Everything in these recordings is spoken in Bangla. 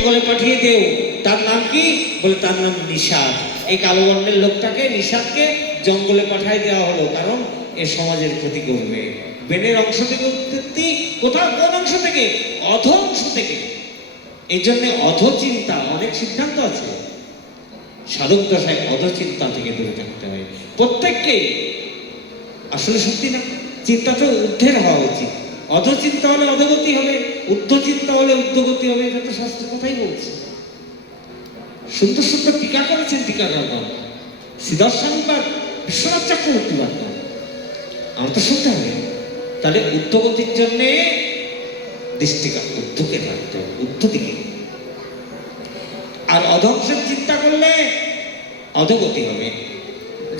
জঙ্গলে পাঠিয়ে দেও। তার নাম কি? বলে তার নাম নিষাদ। এই কালো বর্ণের লোকটাকে, নিষাদকে জঙ্গলে পাঠিয়ে দেওয়া হলো, কারণ এ সমাজের ক্ষতি করবে। বেনের অংশ থেকে উৎপত্তি, কোথাও কোন অংশ থেকে? অধ অংশ থেকে। এই জন্য অধ চিন্তা, অনেক সিদ্ধান্ত আছে, সাধক দশায় অধ চিন্তা থেকে দূরে থাকতে হয় প্রত্যেককেই। আসলে সত্যি না, চিন্তা তো ঊর্ধ্বের হওয়া উচিত। অধ চিন্তা হলে অধগতি হবে, ঊর্ধ্ব চিন্তা হলে ঊর্ধ্বগতি হবে। এটা তো শাস্ত্রের কথাই বলছে। সুন্দর সুন্দর টিকা করেছেন টিকাকারগণ, শ্রীদর্শনবাদ, বিশ্বনাথ চক্রবর্তীবাদ। আমার তো শুনতে হবে। তাহলে ঊর্ধ্বগতির জন্যে দৃষ্টিকা ঊর্ধ্বকে থাকতে হবে, ঊর্ধ্ব দিকে। আর অধ্বংসের চিন্তা করলে অধগতি হবে।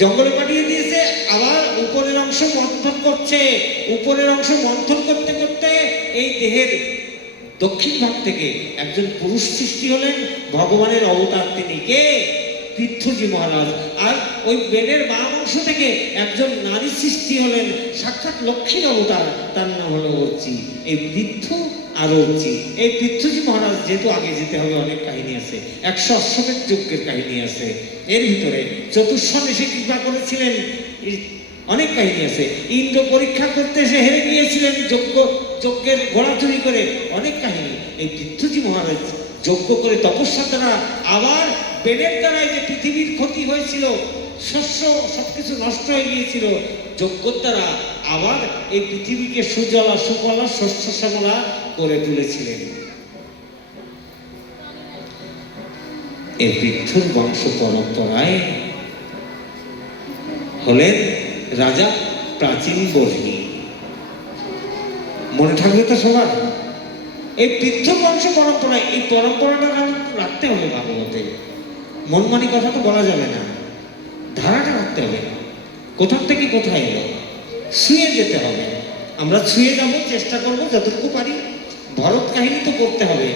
জঙ্গলে পাঠিয়ে দিয়েছে, আবার উপরের অংশ মন্থন করছে। উপরের অংশ মন্থন করতে করতে এই দেহের দক্ষিণ ভাগ থেকে একজন পুরুষ সৃষ্টি হলেন, ভগবানের অবতার। তিনি কে? পৃথ্বীজি মহারাজ। আর ওই বেনের বাম অংশ থেকে একজন নারী সৃষ্টি হলেন, সাক্ষাৎ লক্ষ্মীর অবতার, তার নাম হলো অর্চি। এই পৃথ্বী আর অর্চি, এই পৃথ্বীজি মহারাজ, যেহেতু আগে যেতে হবে, অনেক কাহিনী আছে, 100 অশ্বমেধ যজ্ঞের কাহিনী আছে এর ভিতরে। চতুর্শন এসে কৃপা করেছিলেন, অনেক কাহিনী আছে। ইন্দ্র পরীক্ষা করতে এসে হেরে গিয়েছিলেন যজ্ঞের ঘোড়া চুরি করে, অনেক কাহিনী। এই পৃথ্বীজি মহারাজ যজ্ঞ করে তপস্যার দ্বারা, আবার বেনের দ্বারা যে পৃথিবীর ক্ষতি হয়েছিল, শস্য সবকিছু নষ্ট হয়ে গিয়েছিল, যজ্ঞের দ্বারা আবার এই পৃথিবীকে সুজলা সুফলা শস্য শ্যামলা করে তুলেছিলেন। এই পৃথ্বীর বংশ পরম্পরায় হলেন রাজা প্রাচীন বর্হি। মনে থাকবে তো সবার? এই পৃথ্বী বংশ পরম্পরায়, এই পরম্পরাটা রাখতে হবে ভাগবতে। মনমানি কথা তো বলা যাবে না, ধারাটা রাখতে হবে। কোথা থেকে কোথায় এলো, ছুঁয়ে যেতে হবে। আমরা ছুঁয়ে যাবো, চেষ্টা করবো যতটুকু পারি। ভরত কাহিনী তো করতে হবে,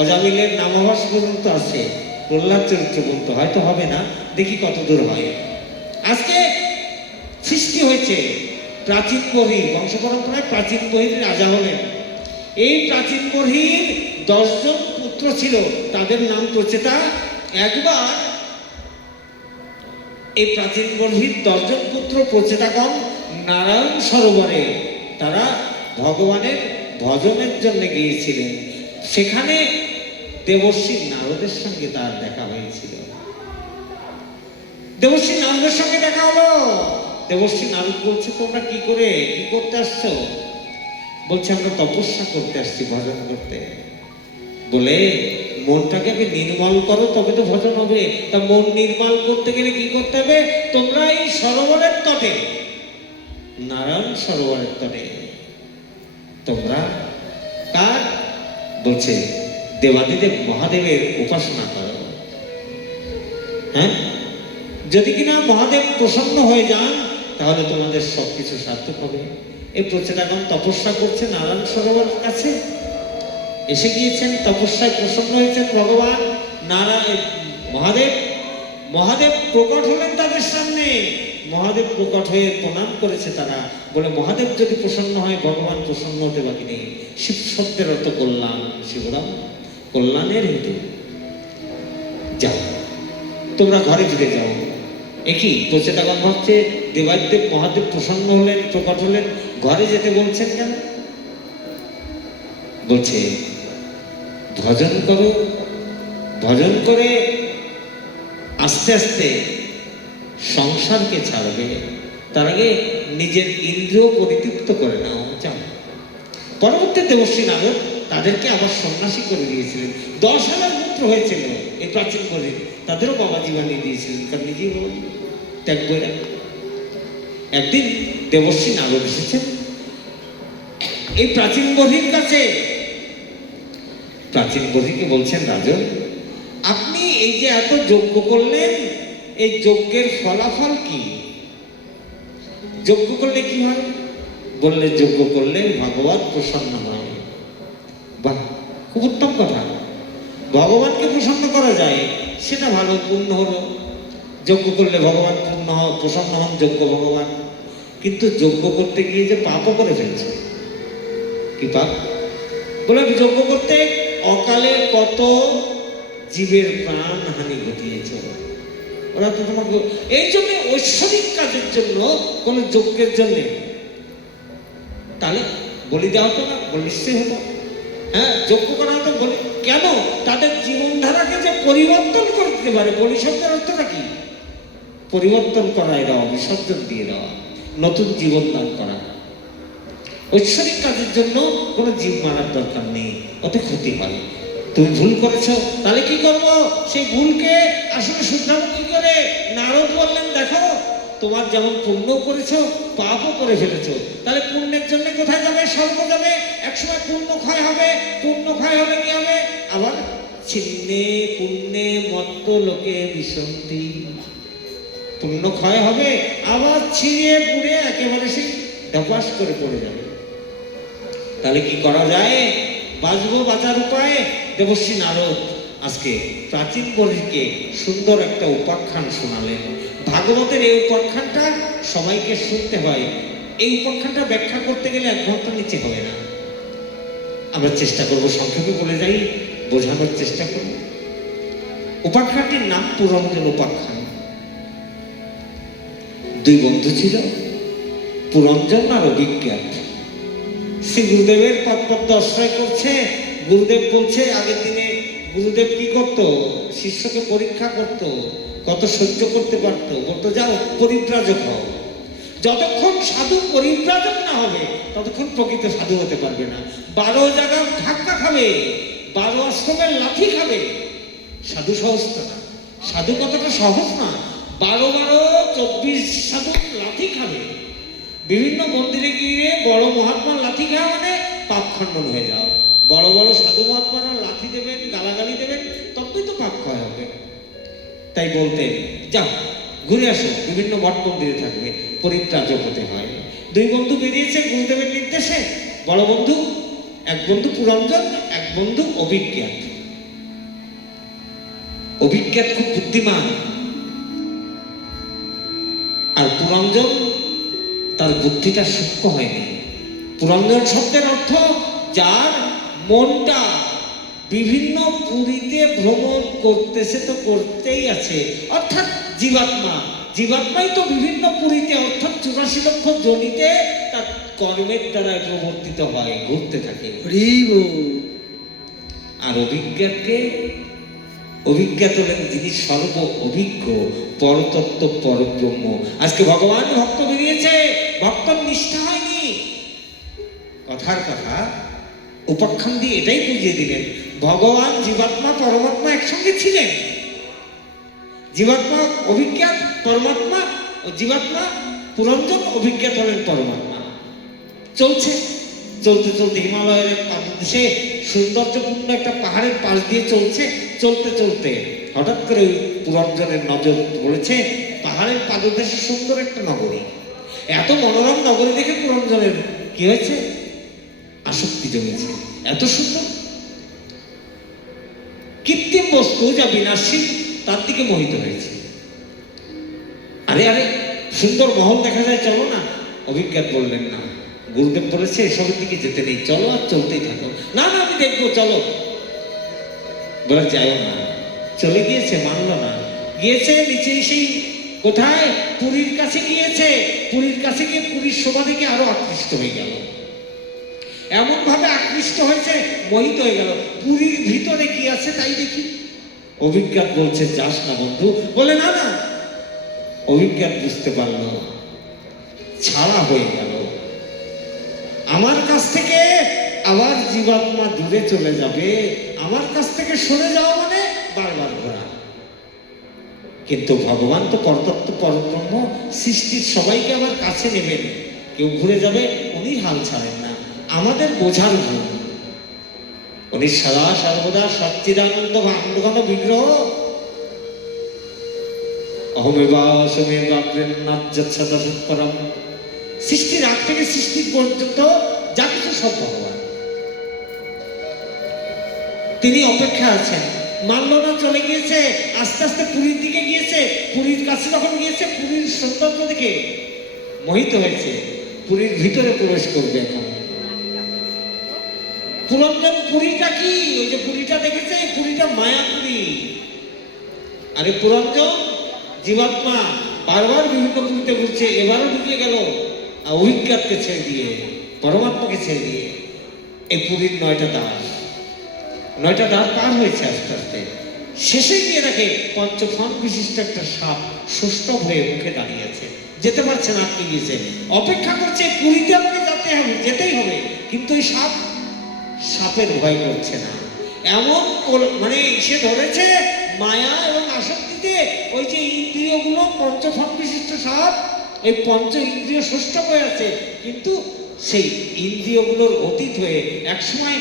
অজামিলের নামাভাস পর্যন্ত আছে, প্রহ্লাদ চরিত্র পর্যন্ত, হয়তো হবে না, দেখি কত দূর হয়। আজকে সৃষ্টি হয়েছে প্রাচীন বহির বংশ পরম্পরায়। প্রাচীন বহির রাজা হলেন। এই প্রাচীন বহির 10 জন পুত্র ছিল, তাদের নাম প্রচেতা। একবার এই প্রাচীন বহির 10 জন পুত্র প্রচেতাগণ নারায়ণ সরোবরে তারা ভগবানের ভজনের জন্য গিয়েছিলেন। সেখানে দেবর্ষি নারদের সঙ্গে তার দেখা হয়েছিল। দেবর্ষি নারদের সঙ্গে দেখা হলো। দেবর্ষি নারদ বলছে, তোমরা কি করতে আসছো? বলছে, আমরা তপস্যা করতে আসছি, ভজন করতে। বলে, মনটাকে আগে নির্মল করো, তবে তো ভজন হবে। তা মন নির্মল করতে গেলে কি করতে হবে? তোমরা এই সরোবরের তটে, নারায়ণ সরোবরের তটে তোমরা কার? বলছে, দেবাদিদেব মহাদেবের উপাসনা করো। হ্যাঁ, যদি কিনা মহাদেব প্রসন্ন হয়ে যান, তাহলে তোমাদের সবকিছু সার্থক হবে। এই প্রচেতাগণ তপস্যা করছে নারায়ণ সরোবরের কাছে, এসে গিয়েছেন, তপস্যায় প্রসন্ন হয়েছেন ভগবান নারায়ণ। মহাদেব প্রকট হলেন তাদের সামনে। মহাদেব প্রকট হয়ে প্রণাম করেছে তারা। বলে, মহাদেব যদি প্রসন্ন হয়, ভগবান প্রসন্ন হতে বাকি নেই। শিব শব্দের অর্থ কল্যাণ, শিবরাম কল্যাণের হেতু। যাও, তোমরা ঘরে ফিরে যাও। একই প্রচেতাগণ ভাবছে, দেবাদিদেব মহাদেব প্রসন্ন হলেন, প্রকট হলেন, ঘরে যেতে বলছেন কেন? বলছে, ভজন করো, ভজন করে আস্তে আস্তে সংসারকে ছাড়বে। তার আগে নিজের ইন্দ্রিয় পরিতৃপ্ত করে নাও, যাও। পরবর্তী দেবর্ষি নারদ তাদেরকে আবার সন্ন্যাসী করে দিয়েছিলেন। 10,000 পুত্র হয়েছিল এই প্রাচীন বলে, তাদেরও বাবাজি বানিয়ে দিয়েছিলেন, তার নিজেই ত্যাগ করে। একদিন দেবর্ষি নারদ এসেছেন এই প্রাচীন বহির কাছে। প্রাচীন বহিকে বলছেন, রাজন, আপনি এই যে এত যজ্ঞ করলেন, এই যজ্ঞের ফলাফল কি? যজ্ঞ করলে কি হয়? বললে, যজ্ঞ করলে ভগবান প্রসন্ন হয়। বাহ, খুব উত্তম কথা। ভগবানকে প্রসন্ন করা যায়, সেটা ভালো, পূর্ণ হলো। যজ্ঞ করলে ভগবান প্রসন্ন হন, যজ্ঞ ভগবান। কিন্তু যজ্ঞ করতে গিয়ে যে পাপও করে ফেলছে। কি পাপ? বলে, যজ্ঞ করতে অকালে কত জীবের প্রাণ হানি ঘটিয়েছ। ওরা তো তোমাকে এই জন্য ঐশ্বরিক কাজের জন্য, কোনো যজ্ঞের জন্য, তাহলে বলি দেওয়া হতো না? বলি নিশ্চয়ই হতো। হ্যাঁ, যজ্ঞ করা হতো। বলি কেন? তাদের জীবনধারাকে যে পরিবর্তন করতে পারে। বলি শব্দের অর্থটা কি? পরিবর্তন করা, এরা বিসর্জন দিয়ে দেওয়া, নতুন জীবন দান করা। ঐশ্বরিক কাজের জন্য কোনো জীব মারার দরকার নেই, ওতে ক্ষতি হয়। তুমি ভুল করেছো, তাহলে কি করবো? সেই ভুলকে আসলে শুধরাবো কি করে? নারদ বললেন, দেখো তোমার যেমন পুণ্য করেছো, পাপও করে ফেলেছো। তাহলে পুণ্যের জন্য কোথায় যাবে? স্বর্গ যাবে। একসময় পুণ্য ক্ষয় হবে। পুণ্য ক্ষয় হলে কি হবে? আবার ছিন্নে পুণ্যে মত্ত লোকে বিসন্তি। পুণ্য ক্ষয় হবে, আবার ছিঁড়ে পুড়ে একেবারে সেই ধপাস করে পড়ে যাবে। তাহলে কি করা যায়? বাঁচবো, বাঁচার উপায়। দেবশ্রী নারদ আজকে প্রাচীন বলিকে সুন্দর একটা উপাখ্যান শোনালেন। ভাগবতের এই উপাখ্যানটা সবাইকে শুনতে হয়। এই উপাখ্যানটা ব্যাখ্যা করতে গেলে 1 ঘন্টা নিচে হবে না। আমরা চেষ্টা করব, সংক্ষেপে বলে যাই, বোঝানোর চেষ্টা করব। উপাখ্যানটির নাম পুরঞ্জন উপাখ্যান। 2 বন্ধু ছিল, পুরঞ্জন আর অভিজ্ঞাত। শ্রী গুরুদেবের পদপদ্ম আশ্রয় করছে। গুরুদেব বলছে, আগের দিনে গুরুদেব কি করতো? শিষ্যকে পরীক্ষা করত, কত সহ্য করতে পারতো। বলতো, যাও পরিব্রাজক হও। যতক্ষণ সাধু পরিব্রাজক না হবে ততক্ষণ প্রকৃত সাধু হতে পারবে না। 12 জায়গায় ধাক্কা খাবে, 12 আশ্রমের লাঠি খাবে। সাধু সহজ না, সাধু কতটা সহজ না। 12 সাধু লাঠি খাবে। বিভিন্ন মন্দিরে গিয়ে বড় মহাত্মার লাঠি খাওয়া মানে পাপ খণ্ডন হয়ে যাও। বড় বড় সাধু মহাত্মারা লাঠি দেবেন, গালাগালি দেবেন, তবেই তো পাপ ক্ষয় হবে। তাই বলতেন, যাও ঘুরে আসো, বিভিন্ন মঠ মন্দিরে থাকবে, পরিত্রাজক হতে হয়। 2 বন্ধু বেরিয়েছে গুরুদেবের নির্দেশে। বড় বন্ধু, এক বন্ধু পুরঞ্জন, এক বন্ধু অভিজ্ঞাত। অভিজ্ঞাত খুব বুদ্ধিমান, আর পুরঞ্জন তার বুদ্ধিটা সূক্ষ্ম হয়নি। পুরঞ্জন শব্দের অর্থ যার মনটা বিভিন্ন পুরীতে ভ্রমণ করতেছে, তো করতেই আছে, অর্থাৎ জীবাত্মা। জীবাত্মাই তো বিভিন্ন পুরীতে, অর্থাৎ 84 লক্ষ জনিতে তার কর্মের দ্বারা প্রবর্তিত হয়, ঘুরতে থাকে। আর অভিজ্ঞাতকে, অভিজ্ঞাত হলেন যিনি সর্ব অভিজ্ঞ, পরতত্ত্ব পরব্রহ্ম। আজকে ভগবান ভক্ত বেরিয়েছে, ভক্তর নিষ্ঠা হয়নি। কথার কথা উপাখ্যান দিয়ে এটাই বুঝিয়ে দিলেন, ভগবান জীবাত্মা পরমাত্মা একসঙ্গে ছিলেন। জীবাত্মা অভিজ্ঞাত, পরমাত্মা ও জীবাত্মা পুরঞ্জন, অভিজ্ঞাত হলেন পরমাত্মা। চলছে, চলতে চলতে হিমালয়ের পাদদেশে সৌন্দর্যপূর্ণ একটা পাহাড়ের পাশ দিয়ে চলছে। চলতে চলতে হঠাৎ করে পুরঞ্জনের নজর পড়েছে পাহাড়ের পাদদেশে সুন্দর একটা নগরী। এত মনোরম নগরী দেখে পুরঞ্জনের কি হয়েছে? আসক্তি জমেছে। এত সুন্দর কৃত্রিম বস্তু যা বিনাশী, তার দিকে মোহিত হয়েছে। আরে আরে, সুন্দর মহল দেখা যায়, চলো না। অভিজ্ঞাত বললেন, না, গুরুদেব বলেছে এসবের দিকে যেতে নেই, চলো আর চলতেই থাকো। না না, আমি দেখবো, চলো। বলে, যাইও না। চলে গিয়েছে, মানল না। গিয়েছে নিচে, সেই কোথায়? পুরীর কাছে গিয়েছে। পুরীর কাছে গিয়ে পুরীর শোভা দেখে আরো আকৃষ্ট হয়ে গেল। এমন ভাবে আকৃষ্ট হয়েছে, মোহিত হয়ে গেল। পুরীর ভিতরে কি আছে তাই দেখি। অভিজ্ঞাত বলছে, যাস না বন্ধু। বলে, না না। অভিজ্ঞাত বুঝতে পারল, ছাড়া হয়ে গেল। আমার কাছ থেকে আবার জীবাত্মা দূরে চলে যাবে, আমার কাছ থেকে সরে যাওয়া মানে বারবার ঘোরা। কিন্তু ভগবান তো পরতত্ত্ব পরব্রহ্ম, সৃষ্টির সবাইকে আবার কাছে নেবেন। কেউ ঘুরে যাবে, উনি হাল ছাড়েন না। আমাদের বোঝার ভুল। উনি সদা সর্বদা সচ্চিদানন্দ ভাঙ্গঘন বিগ্রহ। অহমেবাসমেবাগ্রেন্নাজ্জৎসদসৎপরম। সৃষ্টির আগ থেকে সৃষ্টির পর্যন্ত যা কিছু সব ভগবান। তিনি অপেক্ষা আছেন। মানল না, চলে গিয়েছে। আস্তে আস্তে পুরীর দিকে গিয়েছে। পুরীর কাছে যখন গিয়েছে, পুরীর সৌন্দর্য দেখে মোহিত হয়েছে। পুরীর ভিতরে প্রবেশ করবে এখন। পুরঞ্জন পুরীটা কি? ওই যে পুরীটা দেখেছে, এই পুরীটা মায়াপুরী। আরে পুরঞ্জন জীবাত্মা বারবার বিভিন্ন পুরীতে ঘুরছে, এবারও ঢুকে গেল অভিজ্ঞাতকে ছেড়ে দিয়ে, পরমাত্মাকে ছেড়ে দিয়ে। এই পুরীর 9টা দ্বার, 9টা দ্বার পার হয়েছে আস্তে আস্তে। শেষে গিয়ে দেখে পঞ্চফণ বিশিষ্ট একটা সাপ সুস্থভ হয়ে মুখে দাঁড়িয়ে আছে, যেতে পারছে না, আটকে গিয়েছে, অপেক্ষা করছে পুরীতে আমাকে যেতেই হবে, কিন্তু ওই সাপের ভয় করছে না। এমন মানে সে ধরেছে মায়া এবং আসক্তিতে। ওই যে ইন্দ্রিয়গুলো পঞ্চফণ বিশিষ্ট সাপ, এই পঞ্চ ইন্দ্রিয় সুস্থ হয়ে আছে, কিন্তু সেই ইন্দ্রিয়গুলোর অতীত হয়ে একসময়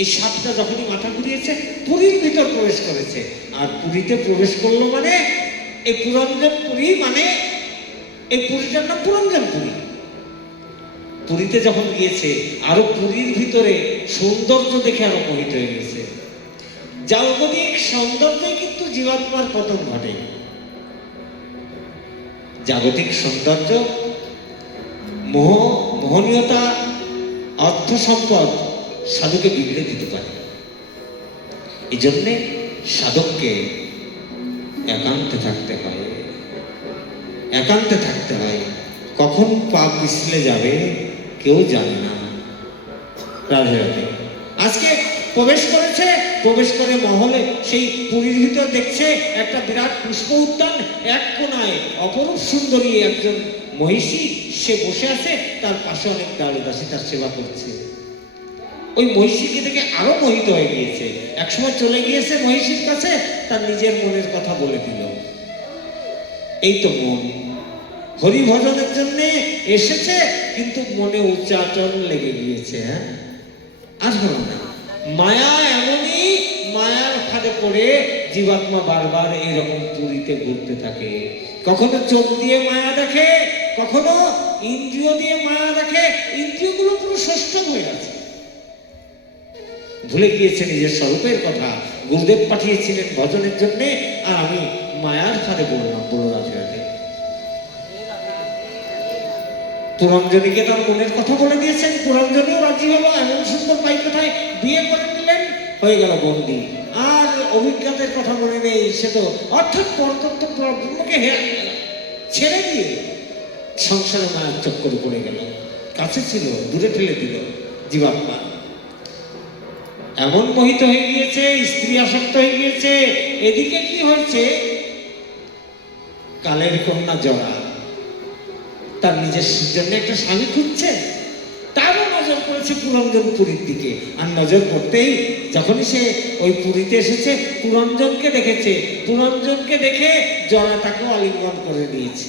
এই সাপটা যখনই মাথা ঘুরিয়েছে পুরীর ভিতর প্রবেশ করেছে। আর পুরীতে প্রবেশ করলো মানে এই পুরঞ্জন পুরী, মানে এই পুরীটার নাম পুরঞ্জন পুরী। পুরীতে যখন গিয়েছে আরো পুরীর ভিতরে সৌন্দর্য দেখে আরো মোহিত হয়ে গেছে। জাগতিক সৌন্দর্যে কিন্তু জীবাত্মার পতন ঘটে। জাগতিক সৌন্দর্য, মোহনীয়তা, অর্থ সম্পদ সাধুকে বিগড়ে দিতে পারে। এই জন্যে সাধককে একান্তে থাকতে হয়, একান্তে থাকতে হয়। কখন পাপ পিছলে যাবে কেউ জানে না। রাধে রাধে। আজকে প্রবেশ করেছে, প্রবেশ করে মহলে সেই পুরীর ভিতর দেখছে একটা বিরাট পুষ্প উদ্যান, এক কোনায় অপরূপ সুন্দরী একজন মহিষী, সে বসে আছে, তার পাশে অনেক দাসী তার সেবা করছে। ওই মহিষীকে দেখে আরো মোহিত হয়ে গিয়েছে। একসময় চলে গিয়েছে মহিষীর কাছে, তার নিজের মনের কথা বলে দিল। এই তো মন হরি ভজনের জন্য এসেছে, কিন্তু মনে উচ্চাটন লেগে গিয়েছে। হ্যাঁ, আর হলো না। মায়া এমনই, মায়ার ফাঁদে পড়ে জীবাত্মা বারবার এইরকম পুরীতে ঘুরতে থাকে। কখনো চোখ দিয়ে মায়া দেখে, কখনো ইন্দ্রিয় দিয়ে মায়া দেখে। ইন্দ্রিয়গুলো পুরো ষষ্ঠ হয়ে আছে, ভুলে গিয়েছে নিজের স্বরূপের কথা। গুরুদেব পাঠিয়েছিলেন ভজনের জন্য, আর আমি মায়ার ফাঁদে বললাম। বলো রাধে রাধে। পুরঞ্জনীকে তার মনের কথা বলে দিয়েছেন, পুরঞ্জনীও রাজি হলো। এমন সুন্দর পাইকথায় বিয়ে করে দিলেন, হয়ে গেল বন্দী। আর অভিজ্ঞতার কথা মনে নেই, সে তো অর্থাৎ পরতত্ত্ব ব্রহ্মকে ছেড়ে দিয়ে সংসারে মায়ের চক্করে পড়ে গেল। কাছে ছিল, দূরে ঠেলে দিল জীবাত্মা। এমন মোহিত হয়ে গিয়েছে, স্ত্রী আসক্ত হয়ে গিয়েছে। এদিকে কি হয়েছে, কালের কন্যা জরা তার নিজের জন্য একটা স্বামী খুঁজছে, তারও নজর পড়েছে পুরঞ্জন পুরীর দিকে। আর নজর পড়তেই যখনই সে ওই পুরীতে এসেছে, পুরঞ্জনকে দেখেছে। পুরঞ্জনকে দেখে জরা তাকে আলিঙ্গন করে নিয়েছে।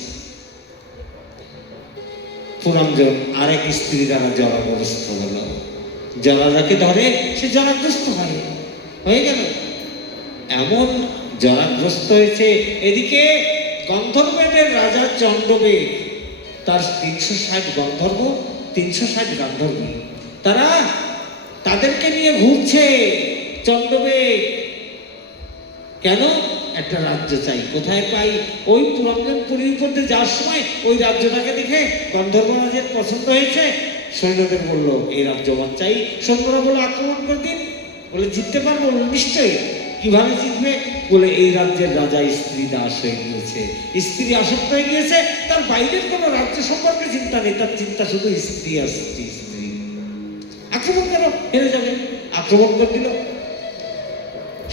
পুরঞ্জন আরেক স্ত্রী দ্বারা জরাগ্রস্ত হলো। জরা যাকে ধরে সে জরাগ্রস্ত হয়ে গেল। এমন জরাগ্রস্ত হয়েছে। এদিকে গন্ধর্বদের রাজা চন্দ্রবেগ, তার 360 গন্ধর্ব, 360 গান্ধর্বী, তাদেরকে নিয়ে ঘুরছে চন্দ্রবেগ। কেন? একটা রাজ্য চাই। কোথায় পাই? ওই পুরঞ্জন পুরীর মধ্যে যাওয়ার সময় ওই রাজ্যটাকে দেখে গন্ধর্ব রাজের পছন্দ হয়েছে। সৈন্যদের বললো এই রাজ্য আমার চাই। সৈন্যরা বলে আক্রমণ করে দিন। বলে জিততে পারবো? নিশ্চয়ই। কিভাবে জিতবে? বলে এই রাজ্যের রাজা স্ত্রী দাস হয়ে গিয়েছে, স্ত্রী আসক্ত হয়ে গিয়েছে। তার বাইরের কোনো রাজ্য সম্পর্কে চিন্তা নেই, তার চিন্তা শুধু স্ত্রী আর স্ত্রী। আক্রমণ করো, হেরে যাবে। আক্রমণ করে দিল।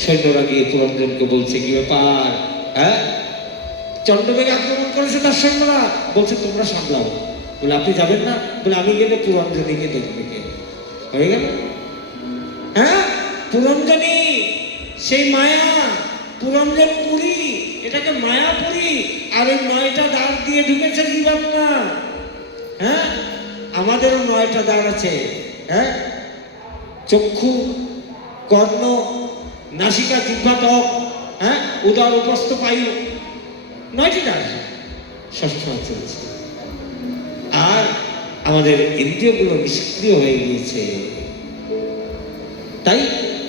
সৈন্যরা গিয়ে পুরঞ্জনকে বলছে কি ব্যাপার? হ্যাঁ, চন্দ্রবেগ আক্রমণ করেছে, তার সৈন্যরা বলছে তোমরা সামলাও। বলে আপনি যাবেন না? বলে আমি গেলে পুরঞ্জনীকে দেখবে কে? হয়ে গেল। হ্যাঁ, পুরঞ্জনী সেই মায়া, পুরঞ্জন পুরী, এটাকে মায়াপুরী। আর ওই 9টা দ্বার দিয়ে ঢুকেছে জীবাত্মা। হ্যাঁ, আমাদেরও 9টা দ্বার আছে। হ্যাঁ, চক্ষু, কর্ণ, নাসিকা, জিহ্বা, ত্বক, হ্যাঁ, উদর, উপস্থ, পায়ু, 9টি দ্বার সবসময় চলছে। আর আমাদের ইন্দ্রিয়গুলো নিষ্ক্রিয় হয়ে গিয়েছে, তাই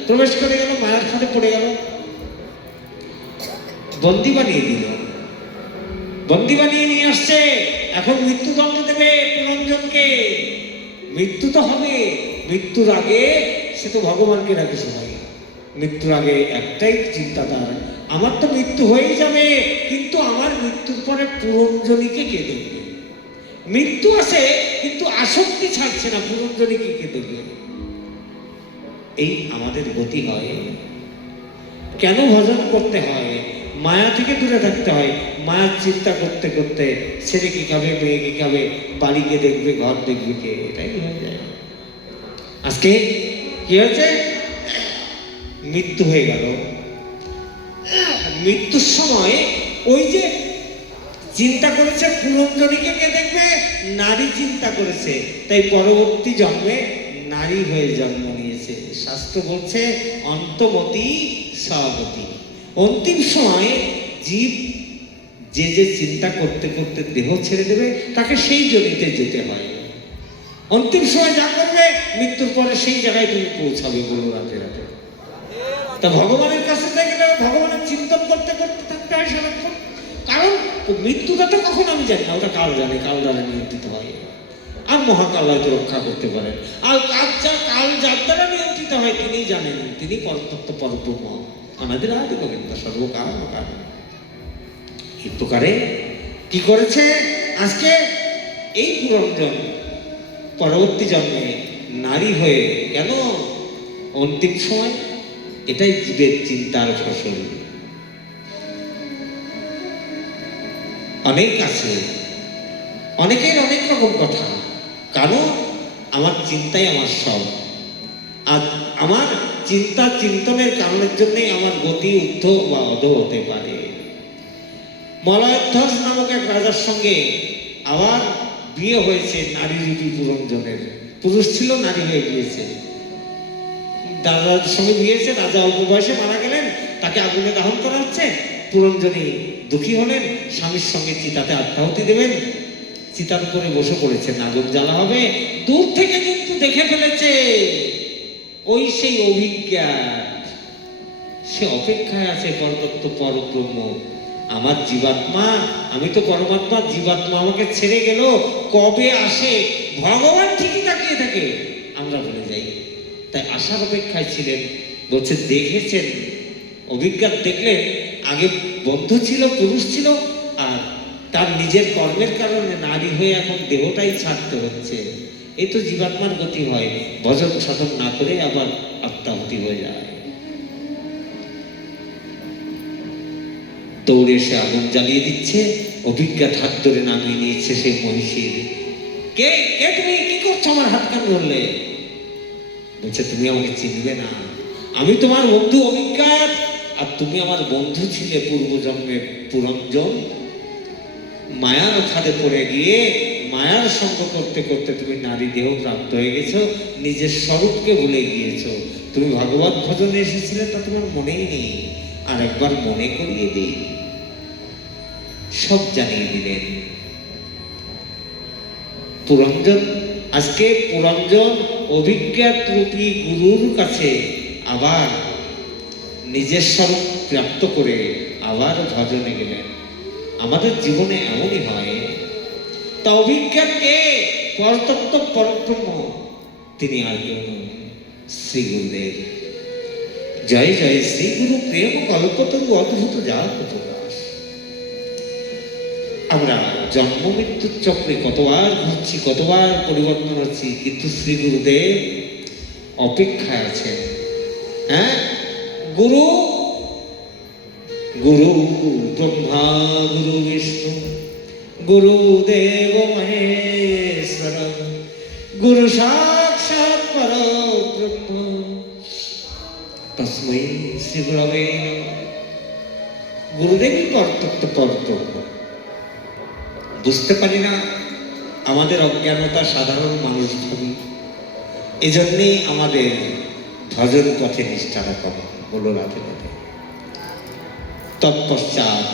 প্রবেশ করে গেল, মায়ার ফাঁদে পড়ে গেল, বন্দি বানিয়ে দিল। বন্দি বানিয়ে নিয়ে আসছে। এখন মৃত্যুদণ্ড দেবে পুরঞ্জনকে। মৃত্যু তো হবে, মৃত্যুর আগে সে তো ভগবানকে রাখে সবাই। মৃত্যুর আগে একটাই চিন্তা তার, আমার তো মৃত্যু হয়েই যাবে, কিন্তু আমার মৃত্যুর পরে পুরঞ্জনীকে কে দেখবে? মৃত্যু আসে কিন্তু আসক্তি ছাড়ছে না, পুরঞ্জনীকে কে দেখবে? এই আমাদের গতি হয়। কেন ভজন করতে হয়? মায়া থেকে দূরে থাকতে হয়। মায়ার চিন্তা করতে করতে ছেলে কি খাবে, মেয়ে কি খাবে, বাড়িকে দেখবে, ঘর দেখবে কে, এটাই হয়ে যায়। আজকে কি হয়েছে? মৃত্যু হয়ে গেল। মৃত্যুর সময় ওই যে চিন্তা করেছে পুরঞ্জনীকে কে দেখবে, নারী চিন্তা করেছে, তাই পরবর্তী জন্মে নারী হয়ে জন্ম নিয়েছে। শাস্ত্র বলছে অন্তমতি সবতী। অন্তিম সময়ে জীব যে যে চিন্তা করতে করতে দেহ ছেড়ে দেবে, তাকে সেই জনিতে যেতে হয়। অন্তিম সময় যা করবে, মৃত্যুর পরে সেই জায়গায় তুমি পৌঁছাবে। বলো রাতে রাতে তা ভগবানের কাছে গেলে ভগবানের চিন্তন করতে করতে থাকতে হয় সারাক্ষণ। কারণ মৃত্যুটা তো কখন আমি জানি না, ওটা কাল জানে, কাল দ্বারা নিয়ন্ত্রিত হয়। আর মহাকাল হয়তো রক্ষা করতে পারেন। আর কাল যার দ্বারা নিয়ন্ত্রিত হয় তিনি জানেন, তিনি পরতত্ত্ব পরব্রহ্ম, আমাদের আদি গোবিন্দ সর্বকাল কারণ। এই প্রকারে কি করেছে? আজকে এই পুরঞ্জন পরবর্তী জন্মে নারী হয়ে কেন? অন্তিম সময় এটাই জীবের চিন্তার ফসল। অনেক আছে, অনেকের অনেক রকম কথা। কারণ আমার চিন্তাই আমার সব, আর আমার চিন্তা চিন্তনের কারণের জন্যই আমার গতি ঊর্ধ্ব বা অধ হতে পারে। মলয়ধ্বজ নামক এক রাজার সঙ্গে আবার বিয়ে হয়েছে নারী রূপী পুরঞ্জনের। পুরুষ ছিল, নারী হয়ে গিয়েছে। দাদার সঙ্গে বিয়ে হয়েছে, রাজা অল্প বয়সে মারা গেলেন, তাকে আগুনে দাহন করা হচ্ছে। পুরঞ্জনী দুঃখী হলেন, স্বামীর সঙ্গে চিতাতে আত্মাহুতি দেবেন। চিতার উপরে বসে পড়েছেন, আগুন জ্বালা হবে। দূর থেকে কিন্তু দেখে ফেলেছে ওই সেই অভিজ্ঞা, সে অপেক্ষায় আছে পরতত্ত্ব পরব্রহ্ম। আমার জীবাত্মা, আমি তো পরমাত্মা, জীবাত্মা আমাকে ছেড়ে গেল, কবে আসে? ভগবান ঠিকই তাকিয়ে থাকে, আমরা ভুলে যাই। তাই আশার অপেক্ষায় ছিলেন। বলছে দেখেছেন, অভিজ্ঞা দেখলেন, আগে বন্ধু ছিল, পুরুষ ছিল, আর তার নিজের কর্মের কারণে নারী হয়ে এখন দেহটাই ছাড়তে হচ্ছে। এই তো জীবাত্মার গতি হয়, ভজন সাধন না করে আবার আত্মাহুতি হয়ে যায়। দৌড়ে এসে আগুন জ্বালিয়ে দিচ্ছে, অভিজ্ঞা হাত ধরে নামিয়ে নিয়েছে সেই মহিষীর। কে কে তুমি? কি করছো? আমার হাত কেন ধরলে? বলছে তুমি আমাকে চিনবে না, আমি তোমার বন্ধু অভিজ্ঞা, আর তুমি আমার বন্ধু ছিলে পূর্বজন্মে পুরঞ্জন। মায়ার ফাঁদে পড়ে গিয়ে মায়ার সঙ্গ করতে করতে তুমি নারী দেহ প্রাপ্ত হয়ে গেছো, নিজের স্বরূপকে ভুলে গিয়েছো। তুমি ভাগবত ভজনে এসেছিলে, তা তোমার মনেই নেই। আর একবার মনে করিয়ে দিই। সব জানিয়ে দিলেন পুরঞ্জন। আজকে পুরঞ্জন অভিজ্ঞাত রূপী গুরুর কাছে আবার নিজের স্বরূপ প্রাপ্ত করে আবার ভজনে গেলেন। আমাদের জীবনে এমনই হয়। তা অভিজ্ঞাত কে? পরতত্ত্ব পরব্রহ্ম, তিনি আর কেউ নন, শ্রী গুরুদেব। জয় জয় শ্রী গুরু প্রেম কল্পতরু অদ্ভুত যা প্রকাশ। আমরা জন্ম মৃত্যুর চক্রে কতবার ঘুরছি, কতবার পরিবর্তন হচ্ছি, কিন্তু শ্রী গুরুদেব অপেক্ষায় আছেন। হ্যাঁ, গুরু গুরু ব্রহ্মা গুরু বিষ্ণু গুরুদেব মহেশ্বর গুরু সাক্ষাৎ পরব্রহ্ম তস্मै শ্রী গুরবে নমঃ। গুরুদেবই পরতত্ত্ব পরব্রহ্ম। বুঝতে পারি না, আমাদের অজ্ঞানতা, সাধারণ মানুষ ভাবি। এজন্যেই আমাদের ভজন পথে নিষ্ঠাটা কম। বলো রাতে রাতে। তৎপশ্চাৎ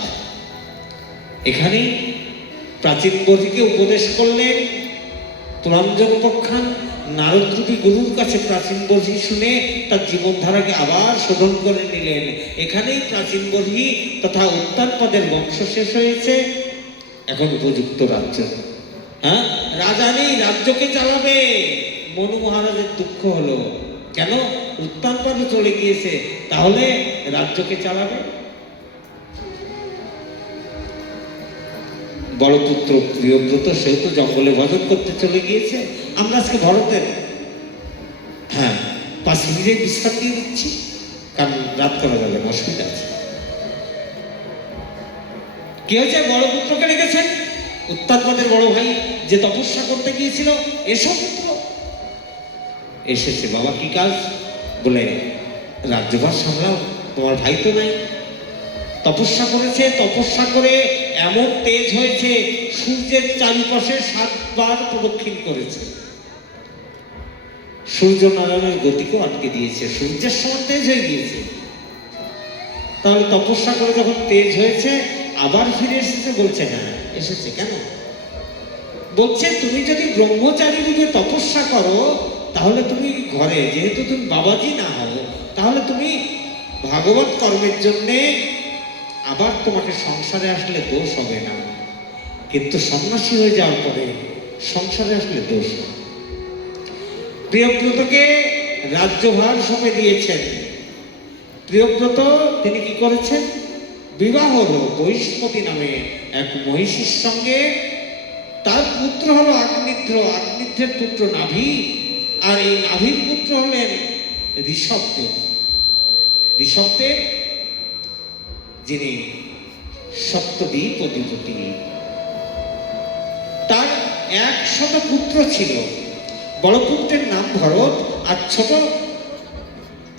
এখানে প্রাচীন বধিকে উপদেশ করলেন পুরঞ্জন পক্ষান। নারদরূপী গুরুর কাছে প্রাচীন বধি শুনে তার জীবনধারাকে আবার শোধন করে নিলেন। এখানেই প্রাচীন বধি তথা উত্তানপদের বংশ শেষ হয়েছে। এখন উপযুক্ত রাজ্য, হ্যাঁ, রাজা নেই, রাজ্যকে চালাবে মনু মহারাজের দুঃখ হলো, কেন উত্তানপাদও চলে গিয়েছে, তাহলে রাজ্যকে চালাবে? বড় পুত্র প্রিয়ব্রত সেও তো জঙ্গলে ভজন করতে চলে গিয়েছে। আমরা আজকে ভরতের 5 মিনিট বিশ্রাম দিয়ে দিচ্ছি, কারণ রাত করা যাবে না, অসুবিধা আছে। কি হয়েছে? বড় পুত্রকে রেখেছেন, উত্তানপাদের বড় ভাই যে তপস্যা করতে গিয়েছিল, এসব পুত্র এসেছে। বাবা কি কাজ? বলে রাজ্যভার সামলাও, তোমার ভাই তো নাই। তপস্যা করেছে, তপস্যা করে এমন তেজ হয়েছে, সূর্যের চারিপাশে 7 বার প্রদক্ষিণ করেছে। সূর্য নারায়ণের গতিকেও আটকে দিয়েছে, সূর্যের সমান তেজ হয়ে গিয়েছে। তাহলে তপস্যা করে যখন তেজ হয়েছে, আবার ফিরে এসেছে। বলছে হ্যাঁ এসেছে। কেন? বলছে তুমি যদি ব্রহ্মচারী রূপে তপস্যা করো, তাহলে তুমি ঘরে, যেহেতু তুমি বাবাজি না হও, তাহলে তুমি ভাগবত কর্মের জন্যে আবার তোমাকে সংসারে আসলে দোষ হবে না, কিন্তু সন্ন্যাসী হয়ে যাওয়ার পরে সংসারে আসলে দোষ হবে। প্রিয়ব্রতকে রাজ্যভার সঁপে দিয়েছেন। প্রিয়ব্রত তিনি কি করেছেন? বিবাহ হলো বৈষ্ণবী নামে এক মহিষীর সঙ্গে। তার পুত্র হলো আগ্নিধ্র, আগ্নিধ্রের পুত্র নাভি, আর এই নাভির পুত্র হলেন ঋষভদেব। ঋষভদেব যিনি সপ্তদ্বীপ অধিপতি। তার 100 পুত্র ছিল। বড় পুত্রের নাম ভরত, আর ছোট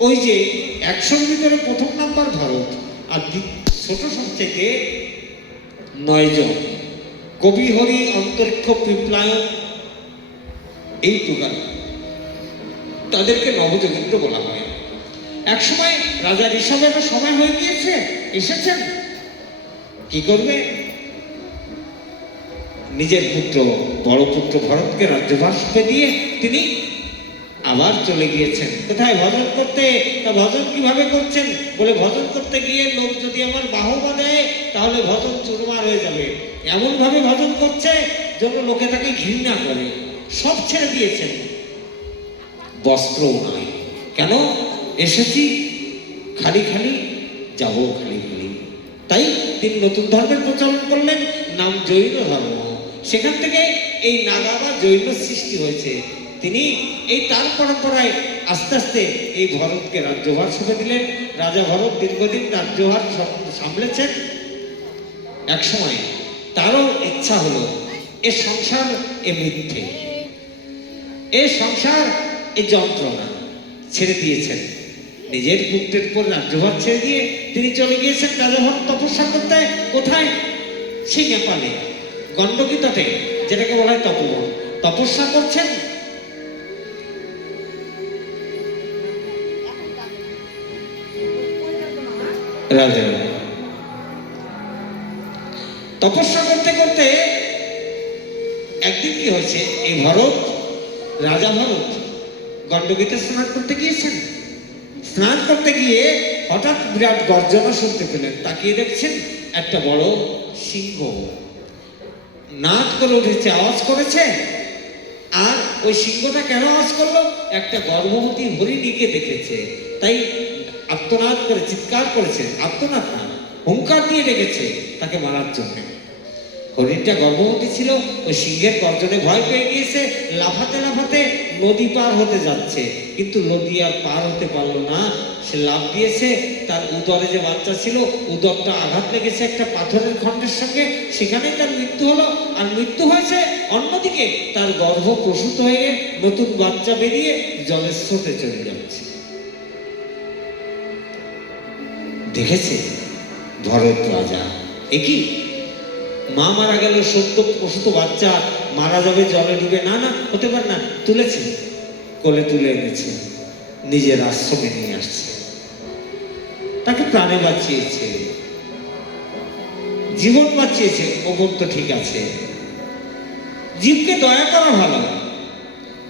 ওই যে 100-র ভিতরে প্রথম নাম্বার ভরত, আর ছোট সবচেয়ে 9 জন। কবি হরি, অন্তরিক্ষ, পিপ্লায়ন, এই প্রকার তাদেরকে নবযোগীন্দ্র বলা হয়। একসময় রাজা ঋষভের সময় হয়ে গিয়েছে, এসেছেন। কি করবে? নিজের পুত্র, বড় পুত্র ভরতকে রাজ্যভার সঁপে দিয়ে তিনি আবার চলে গিয়েছেন। কোথায়? ভজন করতে। তা ভজন কিভাবে করছেন? বলে ভজন করতে গিয়ে লোক যদি আমার বাহবা দেয়, তাহলে ভজন চুরমার হয়ে যাবে। এমন ভাবে ভজন করছে যেন লোকে তাকে ঘৃণা করে। সব ছেড়ে দিয়েছেন, বস্ত্রও নাই। কেন? এসেছি খালি খালি, যাবো খালি খালি। তাই তিনি নতুন ধর্মের প্রচলন করলেন, নাম জৈন ধর্ম। সেখান থেকে এই নাগা বা জৈন সৃষ্টি হয়েছে। তিনি এই তার পরম্পরায় আস্তে আস্তে এই ভরতকে রাজ্যভার সঁপে দিলেন। রাজা ভরত দীর্ঘদিন রাজ্যভার সামলেছেন। এক সময় তারও ইচ্ছা হলো, এ সংসার এ মিথ্যে, এ সংসার এ যন্ত্রণা, ছেড়ে দিয়েছেন। নিজের পুত্রের উপর রাজ্যভার ছেড়ে দিয়ে তিনি চলে গিয়েছেন রাজাভার তপস্যা করতে। কোথায়? সেই নেপালে গণ্ডকী তটে, যেটাকে বলা হয় তপোবন। তপস্যা করছেন। রাজা তপস্যা করতে করতে একদিন কি হয়েছে, এই ভরত, রাজা ভরত গণ্ডকীতে স্নান করতে গিয়েছেন। স্নান করতে গিয়ে হঠাৎ বিরাট গর্জনা শুনতে পেলেন। তাকিয়ে দেখছেন একটা বড় সিংহ নাদ করে উঠেছে, আওয়াজ করেছে। আর ওই সিংহটা কেন আওয়াজ করলো? একটা গর্ভবতী হরিণীকে দেখেছে, তাই আর্তনাদ করে চিৎকার করেছে। আর্তনাদ না, হুঙ্কার দিয়ে রেখেছে তাকে মারার জন্য। হরিণটা গর্ভবতী ছিল, ওই সিংহের গর্জনে ভয় পেয়ে গিয়েছে। লাফাতে লাফাতে নদী পার হতে যাচ্ছে, কিন্তু নদী আর পার হতে পারলো না। সে লাফ দিয়েছে, তার উদরে যে বাচ্চা ছিল, উদরটা আঘাত লেগেছে একটা পাথরের খণ্ডের সঙ্গে, সেখানেই তার মৃত্যু হলো। আর মৃত্যু হয়েছে, অন্যদিকে তার গর্ভ প্রসূত হয়ে নতুন বাচ্চা বেরিয়ে জলের স্রোতে চলে যাচ্ছে। দেখেছে ভরত রাজা, একই মা মারা গেল, সদ্য প্রসূত বাচ্চা মারা যাবে, জলে ডুবে। না না, হতে পারে না। তুলেছে, কোলে তুলে এনেছে, নিজের আশ্রমে নিয়ে আসছে, তাকে প্রাণে বাঁচিয়েছে, জীবন বাঁচিয়েছে। ওপর তো ঠিক আছে, জীবকে দয়া করা ভালো,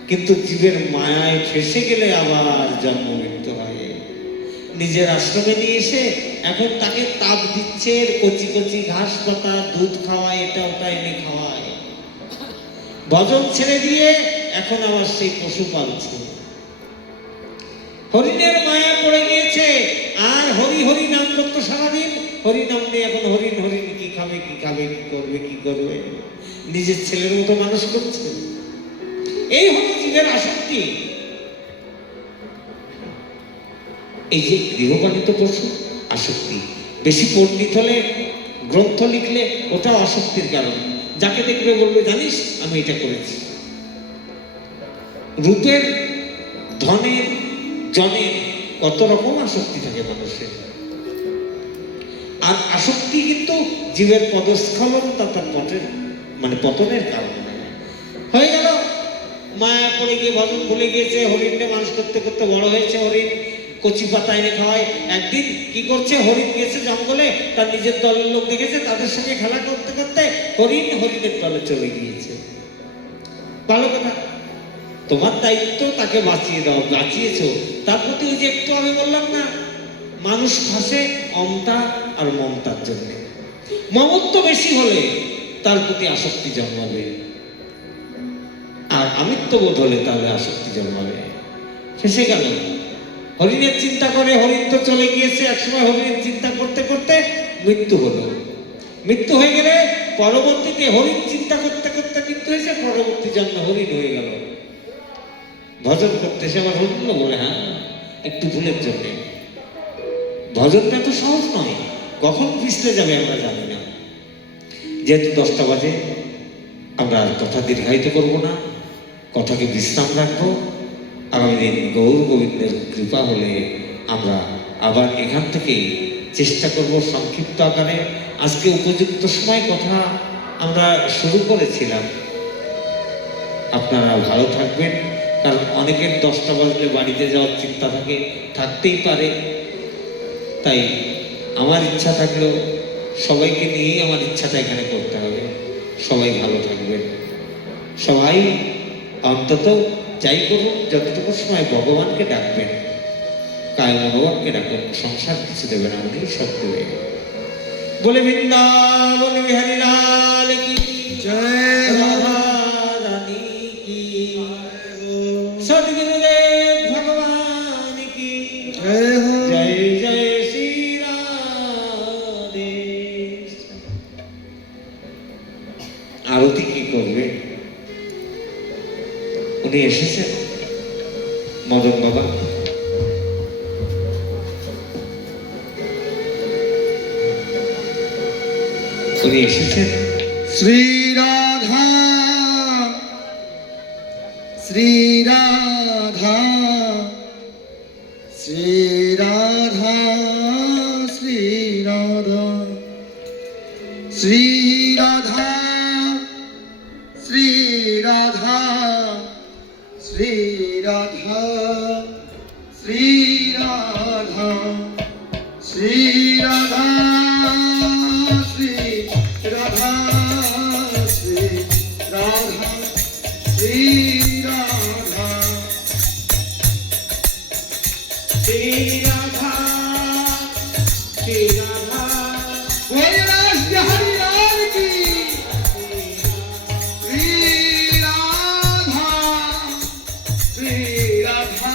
কিন্তু জীবের মায়ায় ফেসে গেলে আবার জন্ম মৃত্যু হয়। নিজের আশ্রমে নিয়ে এসে এখন তাকে তাপ দিচ্ছে, কচি কচি ঘাস পাতা, দুধ খাওয়ায়, এটা ওটা এনে খাওয়ায়। ভজন ছেড়ে দিয়ে এখন আবার সেই পশু পালছে। হরিণের মায়া পড়ে গিয়েছে, আর হরি হরি নাম করতো সারাদিন। হরি নাম নেই, এখন হরিণ হরিণ কি খাবে কি খাবে কি করবে কি করবে, নিজের ছেলের মতো মানুষ করছে। এই হলো জীবের আসক্তি। এই যে গৃহপালিত পশু আসক্তি, বেশি পণ্ডিত হলে গ্রন্থ লিখলে ওটাও আসক্তির কারণ। যাকে দেখবে বলবে জানিস আমি এটা করেছি। রূপের, ধনের, জনের কত রকম আসক্তি থাকে মানুষের। আর আসক্তি কিন্তু জীবের পদস্খলন তথা পতনের কারণ হয়ে গেল। মায়া পড়ে গিয়ে ভজন ভুলে গিয়েছে, হরিণকে মানুষ করতে করতে বড় হয়েছে। হরিণ কচি পাতা এনে খাওয়ায়। একদিন কি করছে, হরিণ গেছে জঙ্গলে, তার নিজের দলের লোক দেখেছে, তাদের সঙ্গে খেলা করতে করতে হরিণ হরিণের দলে চলে গিয়েছে। ভালো কথা, তোমার দায়িত্ব তাকে বাঁচিয়ে দাও, বাঁচিয়েছো। তার প্রতি ওই যে একটু আমি বললাম না, মানুষ ফাঁসে অমতা আর মমতার জন্য। মমত্ব বেশি হলে তার প্রতি আসক্তি জন্মাবে, আর আমিত্ববোধ হলে তাহলে আসক্তি জন্মাবে। শেষে গেল হরিণের চিন্তা করে, হরিণ তো চলে গিয়েছে। একসময় হরিণের চিন্তা করতে করতে মৃত্যু হলো। মৃত্যু হয়ে গেলে পরবর্তীতে হরিণ চিন্তা করতে করতে মৃত্যু হয়েছে, পরবর্তী জন্ম হরিণ হয়ে গেল। ভজন করতে সে আবার হরিণ বলে, হ্যাঁ একটু ভুলের জন্যে। ভজনটা তো সহজ নয়, কখন পিছলে যাবে আমরা জানি না। যেহেতু 10টা বাজে, আমরা আর কথা দীর্ঘায়িত করব না, কথাকে বিশ্রাম রাখবো। আগামী দিন গৌর গোবিন্দের কৃপা হলে আমরা আবার এখান থেকেই চেষ্টা করব সংক্ষিপ্ত আকারে। আজকে উপযুক্ত সময় কথা আমরা শুরু করেছিলাম। আপনারা ভালো থাকবেন, কারণ অনেকের 10টা বাজলে বাড়িতে যাওয়ার চিন্তা থাকে, থাকতেই পারে। তাই আমার ইচ্ছা থাকলেও সবাইকে নিয়েই আমার ইচ্ছাটা এখানে করতে হবে। সবাই ভালো থাকবেন, সবাই অন্তত যাই করুন যতটুকু সময় ভগবানকে ডাকবেন, কায় ভগবানকে ডাকবেন। সংসার কিছু দেবেন, আপনি সব দেবে। বলে বৃন্দাবন বিহারী লাল কি জয়, রাধা রানী কি সদ্গুরুদেব ভগবান কি জয় हो। জয় জয় শ্রী রাধে। আরতি কি করবে? উনি এসেছেন মদন বাবা। উনি এসেছেন শ্রী রাধা শ্রী রাধা শ্রী রাধা শ্রী রাধা শ্রী রাধা শ্রী রাধা শ্রী রাধা শ্রী রাধা শ্রী রাধা শ্রী রাধা শ্রী রাধা শ্রী রাধা শ্রী রাধা শ্রী রাধা बोल रास बिहारी लाल की श्री राधा श्री राधा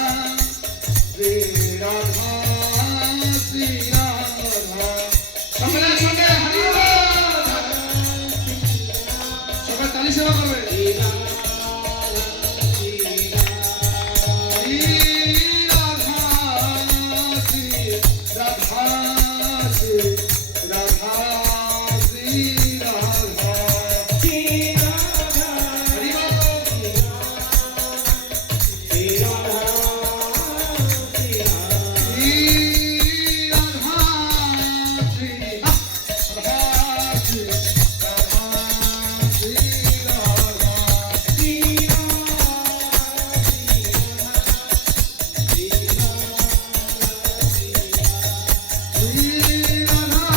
श्री राधा श्री राधा सबला संगे हरि बोल सब ताली सेवा करबे श्री राधा श्री राधा श्री राधा श्री राधा श्री राधा हरि बोल श्री राधा श्री राधा श्री राधा श्री राधा श्री राधा श्री राधा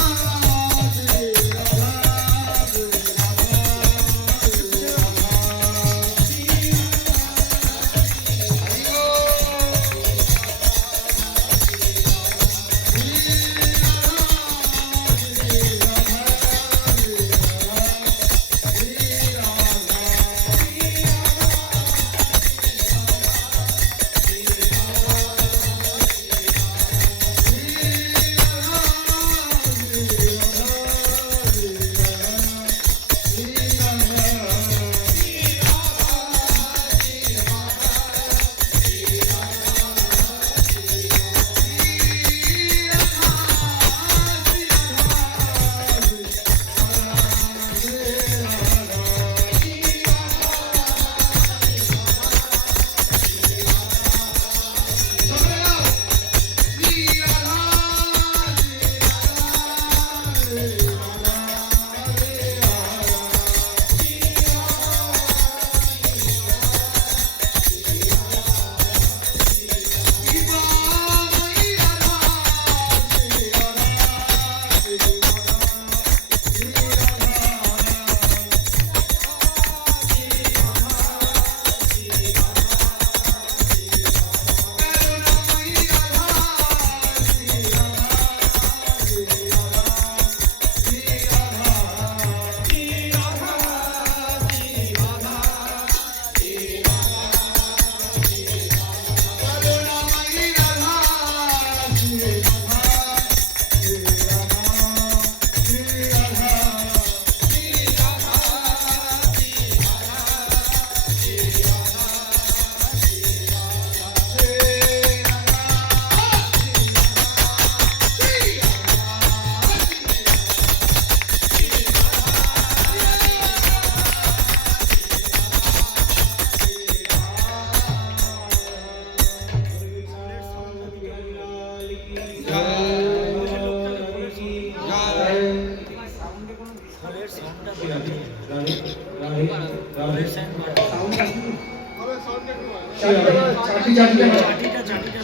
চাটবে না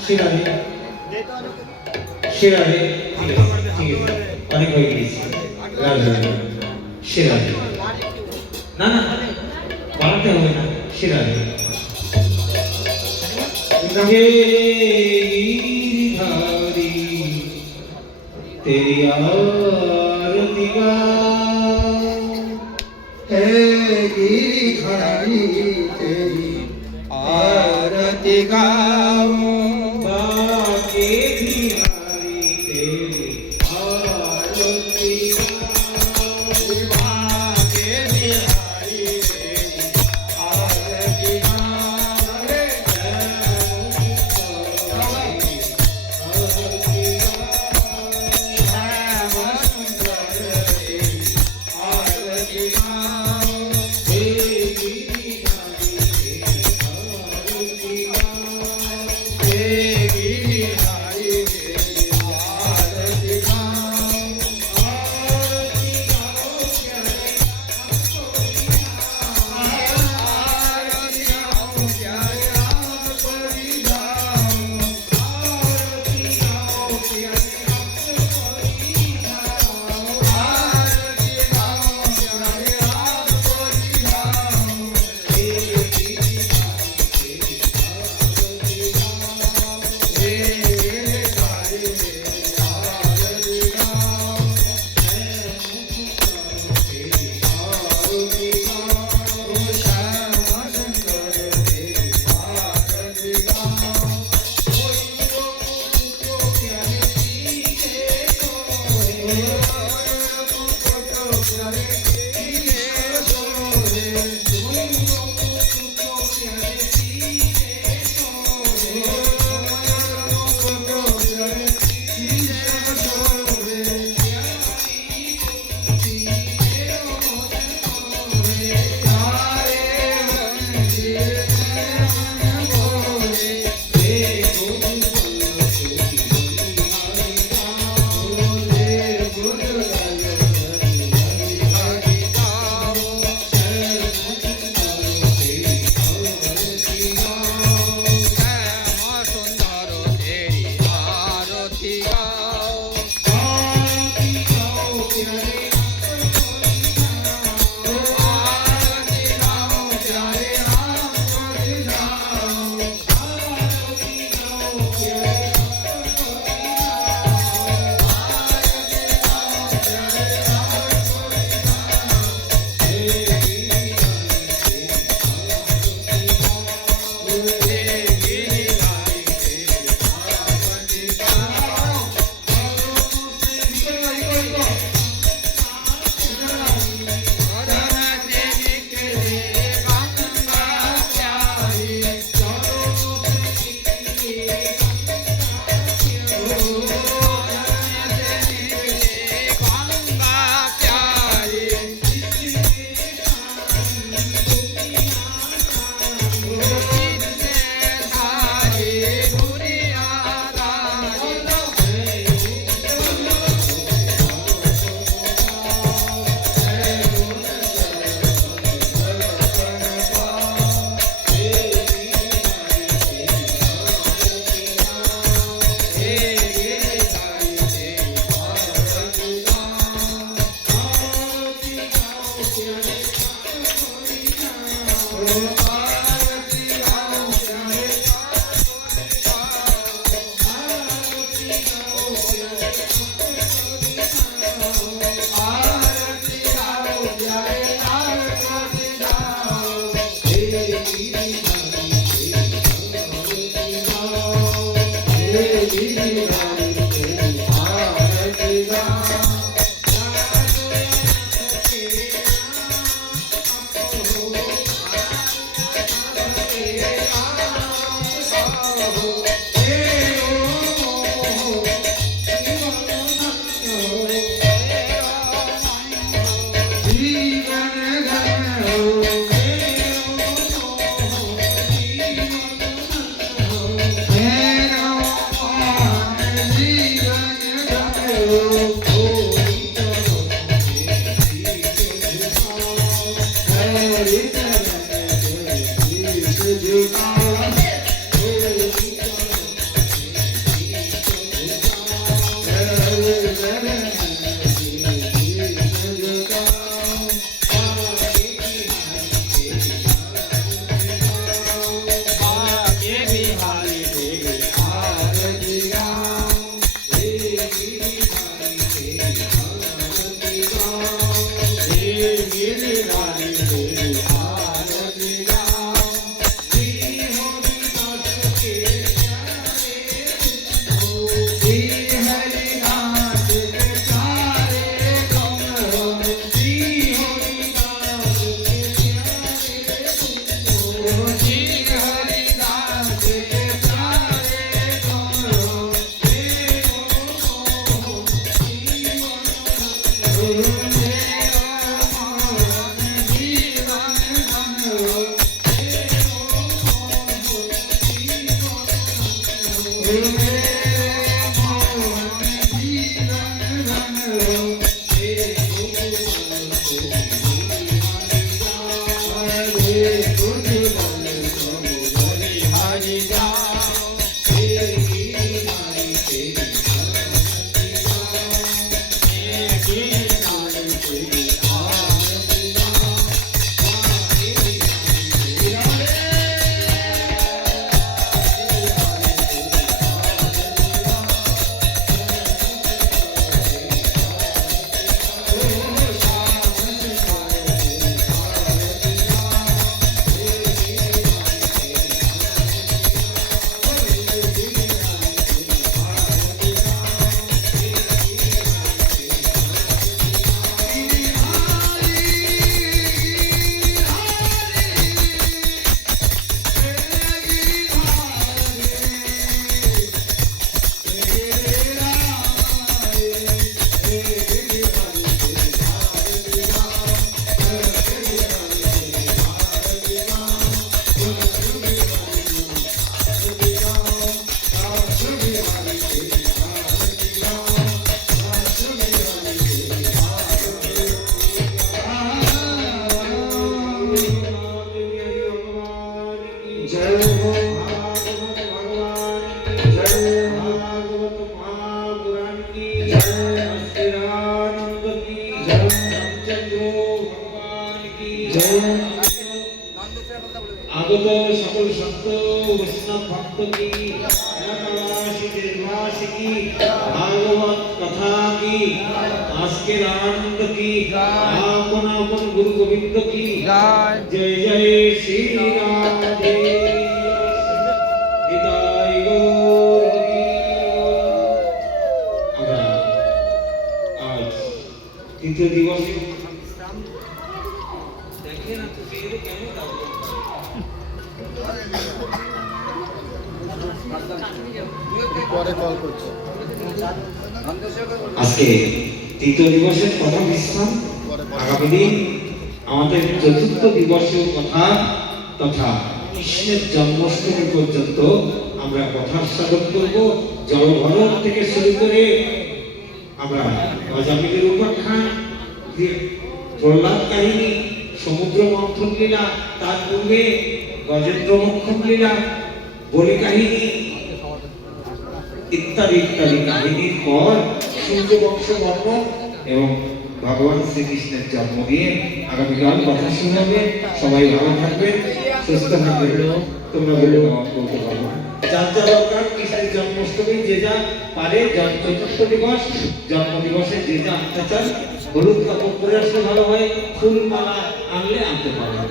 শিরারে শিরারে ঠিক আছে ঠিক আছে অনেক হয়ে গেছে লাল হয়ে গেল শিরারে না না বাড়াতে হবে না শিরারে হে गिरधारी तेरी आरती गाऊं हे गिरिधारी तेरी आरती गाऊं बाके बिहारी तेरी आरती गाऊं बाके बिहारी तेरी आरती गाऊं रे श्याम सुंदर तेरी आरती गाऊं हे गिरधारी तेरी आरती गाऊं जय हो भागवत भगवान की जय भागवत महापुराण की जय अस्थिरानंद की जय रामचंद्र भगवान की जय আগত সকল সন্ত বৈষ্ণব ভক্ত কি এলাকাবাসী দেশবাসী কি ভাগবত কথা কি আজকের আনন্দ কি আপন আপন গুরু গোবিন্দ কি জয় জয় শ্রী রাধে হৃদয় গৌর হরি বল। আমরা আজ তৃতীয় দিবসে দেখে না তো কেন দাও পরে কল করছি আজকে তৃতীয় দিবসের প্রথম বিশ্রাম আগামী দিন আমাদের চতুর্থ দিবসের কথা তথা কৃষ্ণের জন্মাষ্টমী পর্যন্ত আমরা কথা স্বাগত করব। জলভরণ থেকে শুরু করে আমরা অজামিলের উপাখ্যান, প্রহ্লাদ কাহিনী, সমুদ্র মন্থন লীলা, তার পূর্বে গজেন্দ্র মোক্ষম লীলা, বলি কাহিনী ইত্যাদি ইত্যাদি কাহিনীর পর সূর্যবংশ বর্ণন এবং ভগবান শ্রীকৃষ্ণের জন্ম দিয়ে আগামীকাল কথা শোনাবে। সবাই ভালো থাকবেন, সুস্থ থাকবেন। তোমরা বলতে পারবো যার যা দরকার কৃষ্ণের জন্মাষ্টমী যে যা পারে, চতুর্থ দিবস জন্ম দিবসে যে যা আনতে চান, হলুদ কাপড় পরে আসলে ভালো হয়, ফুল মালা আনলে আনতে পারবেন।